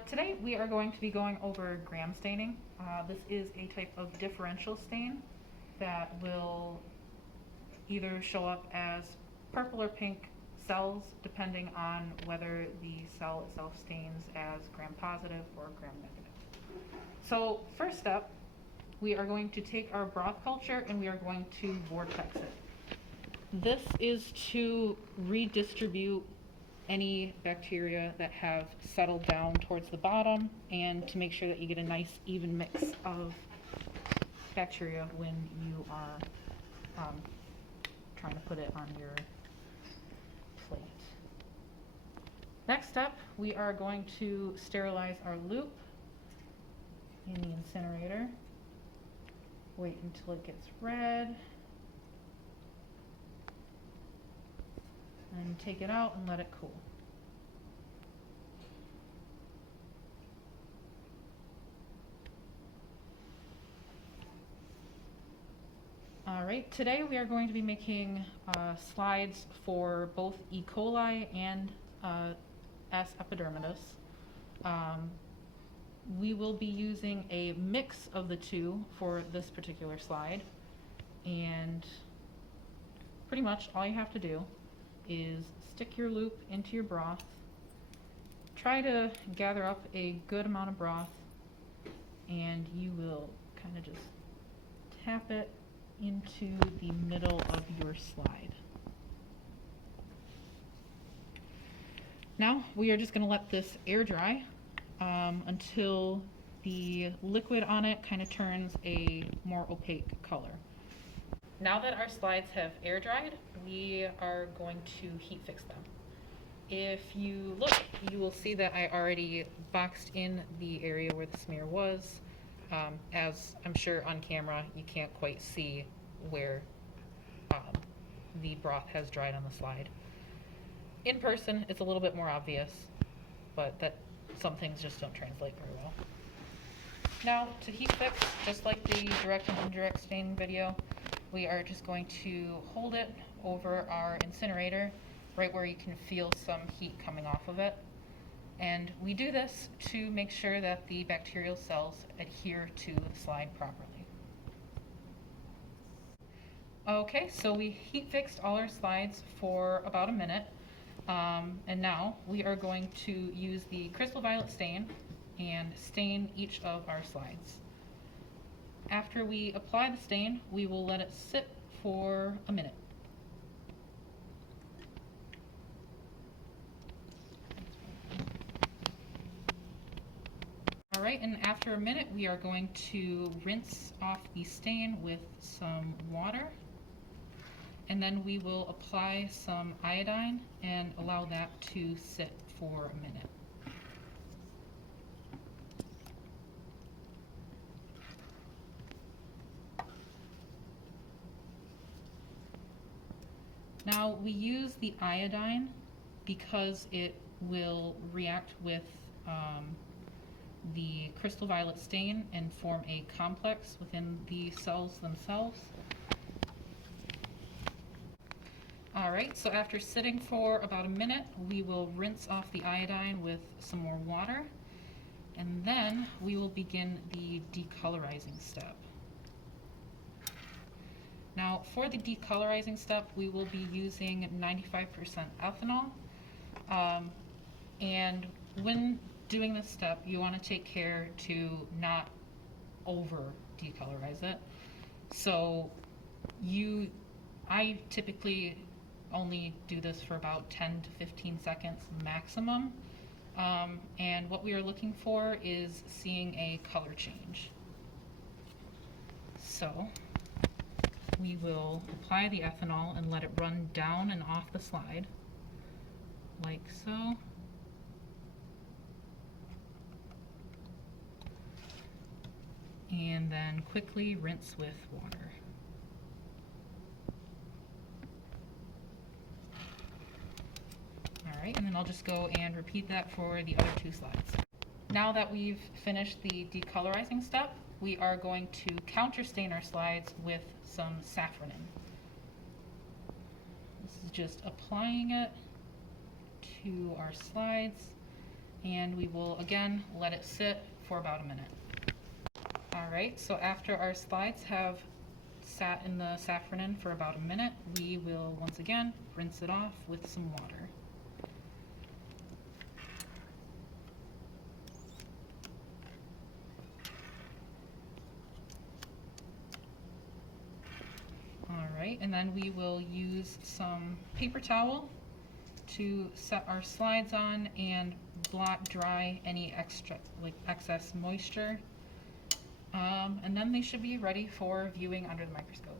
Today we are going to be going over gram staining. This is a type of differential stain that will either show up as purple or pink cells depending on whether the cell itself stains as gram positive or gram negative. So first step, we are going to take our broth culture and we are going to vortex it. This is to redistribute any bacteria that have settled down towards the bottom and to make sure that you get a nice even mix of bacteria when you are trying to put it on your plate. Next step, we are going to sterilize our loop in the incinerator. Wait until it gets red. And take it out and let it cool. Alright, today we are going to be making slides for both E. coli and S. epidermidis. We will be using a mix of the two for this particular slide, and pretty much all you have to do is stick your loop into your broth. Try to gather up a good amount of broth, and you will kind of just tap it into the middle of your slide. Now we are just going to let this air dry until the liquid on it kind of turns a more opaque color. Now that our slides have air dried, we are going to heat fix them. If you look, you will see that I already boxed in the area where the smear was. As I'm sure on camera, you can't quite see where the broth has dried on the slide. In person, it's a little bit more obvious, but that some things just don't translate very well. Now, to heat fix, just like the direct and indirect stain video, we are just going to hold it over our incinerator, right where you can feel some heat coming off of it. And we do this to make sure that the bacterial cells adhere to the slide properly. Okay, so we heat fixed all our slides for about a minute. And now we are going to use the crystal violet stain and stain each of our slides. After we apply the stain, we will let it sit for a minute. Alright, and after a minute we are going to rinse off the stain with some water, and then we will apply some iodine and allow that to sit for a minute. Now, we use the iodine because it will react with the crystal violet stain and form a complex within the cells themselves. Alright, so after sitting for about a minute, we will rinse off the iodine with some more water, and then we will begin the decolorizing step. Now, for the decolorizing step, we will be using 95% ethanol. And when doing this step, you want to take care to not over decolorize it. So I typically only do this for about 10 to 15 seconds maximum. And what we are looking for is seeing a color change. So we will apply the ethanol and let it run down and off the slide, like so. And then quickly rinse with water. Alright, and then I'll just go and repeat that for the other two slides. Now that we've finished the decolorizing step, we are going to counterstain our slides with some safranin. This is just applying it to our slides and we will again let it sit for about a minute. Alright, so after our slides have sat in the safranin for about a minute, we will once again rinse it off with some water. Alright, and then we will use some paper towel to set our slides on and blot dry any excess moisture. And then they should be ready for viewing under the microscope.